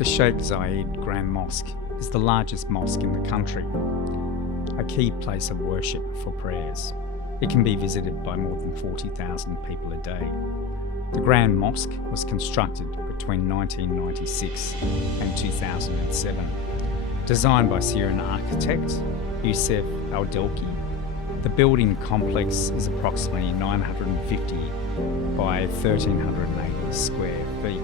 The Sheikh Zayed Grand Mosque is the largest mosque in the country, a key place of worship for prayers. It can be visited by more than 40,000 people a day. The Grand Mosque was constructed between 1996 and 2007. Designed by Syrian architect Youssef Al-Delki, the building complex is approximately 950 by 1,380 square feet,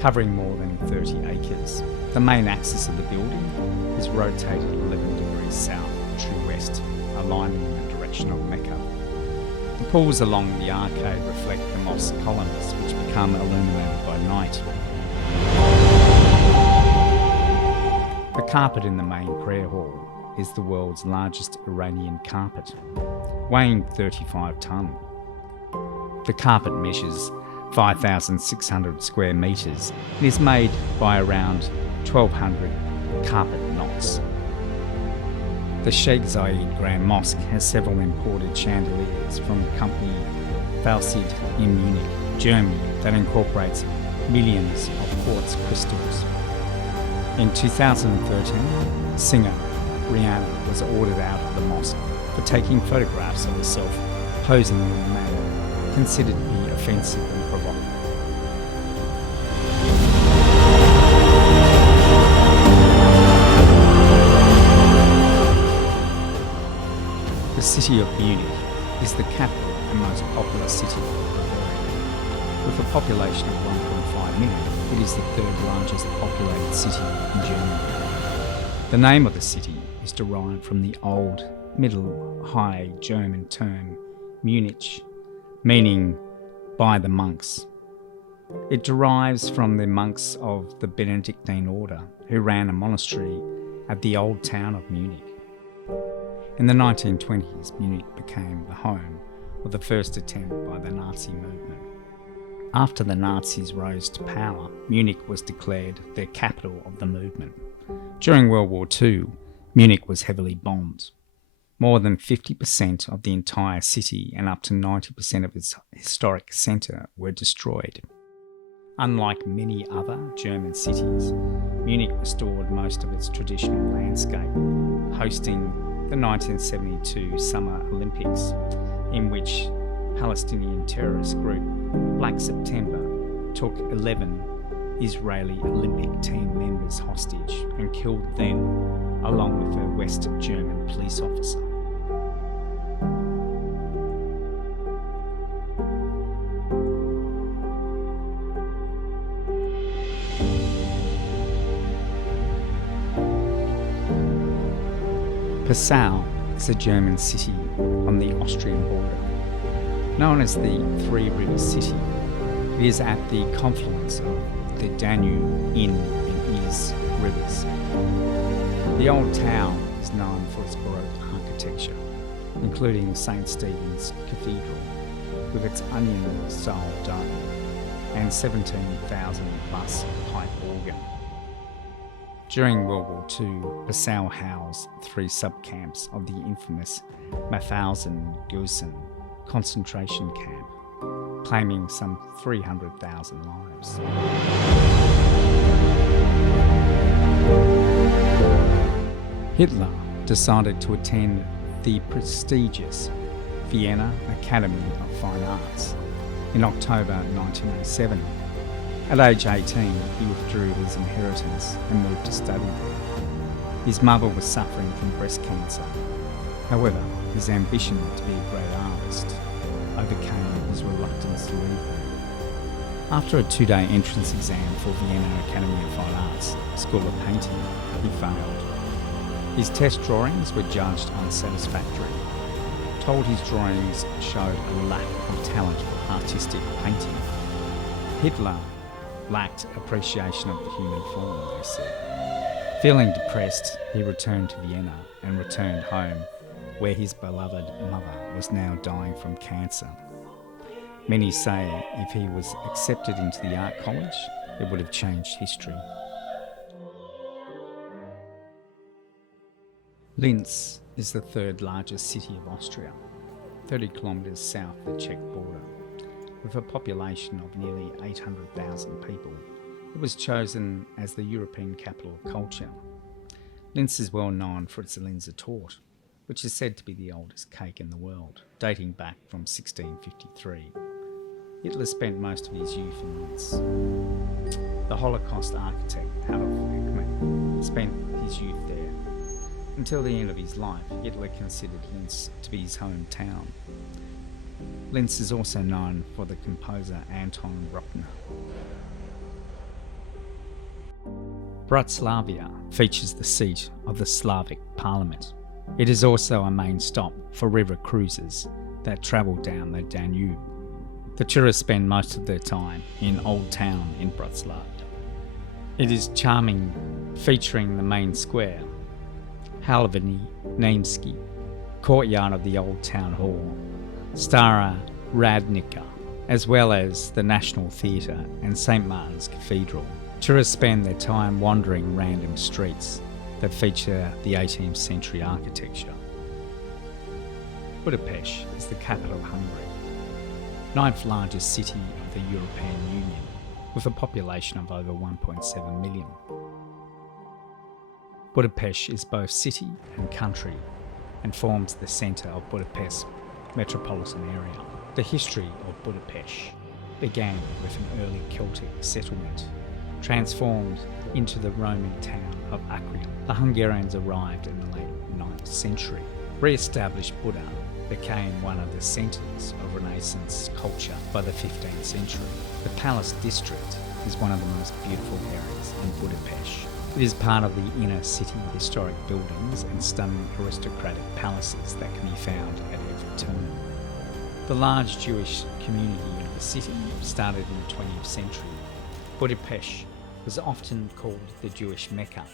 covering more than 30 acres. The main axis of the building is rotated 11 degrees south true west, aligning in the direction of Mecca. The pools along the arcade reflect the mosque columns, which become illuminated by night. The carpet in the main prayer hall is the world's largest Iranian carpet, weighing 35 tonne. The carpet measures 5,600 square metres and is made by around 1,200 carpet knots. The Sheikh Zayed Grand Mosque has several imported chandeliers from the company Falsid in Munich, Germany, that incorporates millions of quartz crystals. In 2013, singer Rihanna was ordered out of the mosque for taking photographs of herself posing in a manner considered to be offensive and provocative. The city of Munich is the capital and most populous city of Bavaria. With a population of 1.5 million, it is the third largest populated city in Germany. The name of the city is derived from the Old Middle High German term Munich, meaning by the monks. It derives from the monks of the Benedictine order who ran a monastery at the old town of Munich. In the 1920s, Munich became the home of the first attempt by the Nazi movement. After the Nazis rose to power, Munich was declared their capital of the movement. During World War II, Munich was heavily bombed. More than 50% of the entire city and up to 90% of its historic centre were destroyed. Unlike many other German cities, Munich restored most of its traditional landscape, hosting the 1972 Summer Olympics, in which Palestinian terrorist group Black September took 11 Israeli Olympic team members hostage and killed them along with a West German police officer. Passau is a German city on the Austrian border. Known as the Three Rivers City, it is at the confluence of the Danube in and Is rivers. The old town is known for its Baroque architecture, including St. Stephen's Cathedral with its onion-style dome and 17,000 plus pipe organ. During World War II, Passau housed 3 sub-camps of the infamous Mauthausen-Gusen concentration camp, claiming some 300,000 lives. Hitler decided to attend the prestigious Vienna Academy of Fine Arts in October 1907. At age 18, he withdrew his inheritance and moved to study there. His mother was suffering from breast cancer. However, his ambition to be a great artist overcame his reluctance to leave her. After a 2-day entrance exam for Vienna Academy of Fine Arts School of Painting, he failed. His test drawings were judged unsatisfactory. Told his drawings showed a lack of talent for artistic painting. Hitler lacked appreciation of the human form, they said. Feeling depressed, he returned to Vienna and returned home, where his beloved mother was now dying from cancer. Many say if he was accepted into the art college, it would have changed history. Linz is the third largest city of Austria, 30 kilometres south of the Czech border. With a population of nearly 800,000 people, It was chosen as the European capital of culture. Linz is well known for its Linzer torte, which is said to be the oldest cake in the world, dating back from 1653. Hitler spent most of his youth in Linz. The Holocaust architect Adolf Eichmann spent his youth there. Until the end of his life, Hitler considered Linz to be his hometown. Linz is also known for the composer Anton Bruckner. Bratislava features the seat of the Slavic Parliament. It is also a main stop for river cruises that travel down the Danube. The tourists spend most of their time in Old Town in Bratislava. It is charming, featuring the main square, Halveni Nemski, courtyard of the Old Town Hall, Stara Radnica, as well as the National Theatre and St. Martin's Cathedral. Tourists spend their time wandering random streets that feature the 18th century architecture. Budapest is the capital of Hungary, 9th largest city of the European Union, with a population of over 1.7 million. Budapest is both city and country and forms the centre of Budapest metropolitan area. The history of Budapest began with an early Celtic settlement, transformed into the Roman town of Acrium. The Hungarians arrived in the late 9th century. Re-established Buda became one of the centres of Renaissance culture by the 15th century. The Palace District is one of the most beautiful areas in Budapest. It is part of the inner city historic buildings and stunning aristocratic palaces that can be found at every turn. The large Jewish community of the city started in the 20th century. Budapest was often called the Jewish Mecca.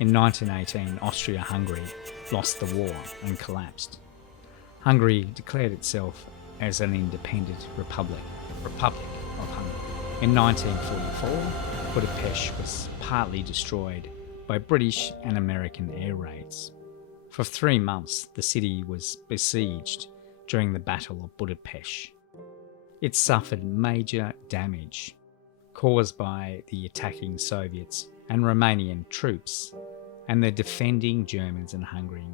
In 1918, Austria-Hungary lost the war and collapsed. Hungary declared itself as an independent Republic of Hungary. In 1944, Budapest was partly destroyed by British and American air raids. For 3 months, the city was besieged during the Battle of Budapest. It suffered major damage caused by the attacking Soviets and Romanian troops and the defending Germans and Hungary.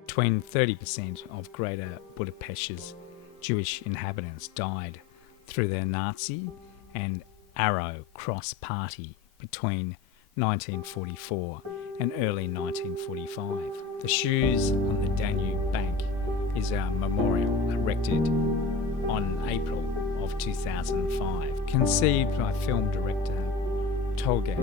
Between 30% of Greater Budapest's Jewish inhabitants died through their Nazi and Arrow Cross Party between 1944 and early 1945. The Shoes on the Danube bank is a memorial erected on April of 2005, conceived by film director Tolga.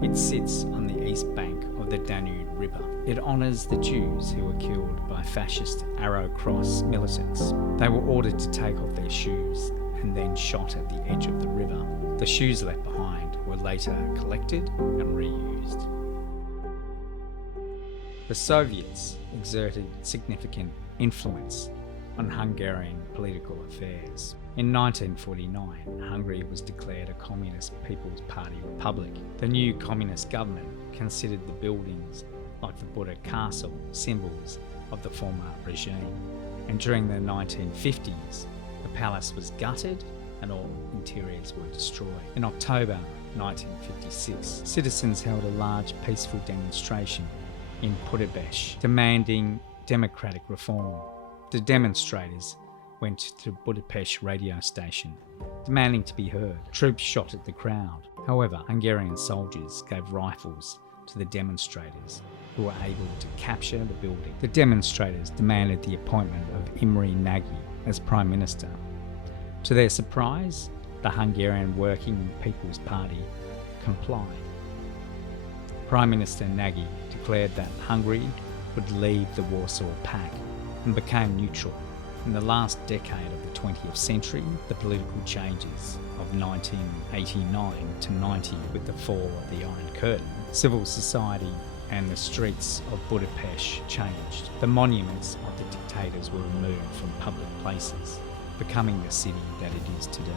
It sits on the east bank of the Danube River. It honours the Jews who were killed by fascist Arrow Cross militants. They were ordered to take off their shoes and then shot at the edge of the river. The shoes left behind were later collected and reused. The Soviets exerted significant influence on Hungarian political affairs. In 1949, Hungary was declared a Communist People's Party republic. The new communist government considered the buildings like the Buda Castle symbols of the former regime, and during the 1950s, the palace was gutted and all interiors were destroyed. In October 1956, citizens held a large peaceful demonstration in Budapest demanding democratic reform. The demonstrators went to Budapest radio station, demanding to be heard. Troops shot at the crowd. However, Hungarian soldiers gave rifles to the demonstrators, who were able to capture the building. The demonstrators demanded the appointment of Imre Nagy as Prime Minister. To their surprise, the Hungarian Working People's Party complied. Prime Minister Nagy declared that Hungary would leave the Warsaw Pact and became neutral. In the last decade of the 20th century, the political changes of 1989 to 90 with the fall of the Iron Curtain, civil society and the streets of Budapest changed. The monuments of the dictators were removed from public places, becoming the city that it is today.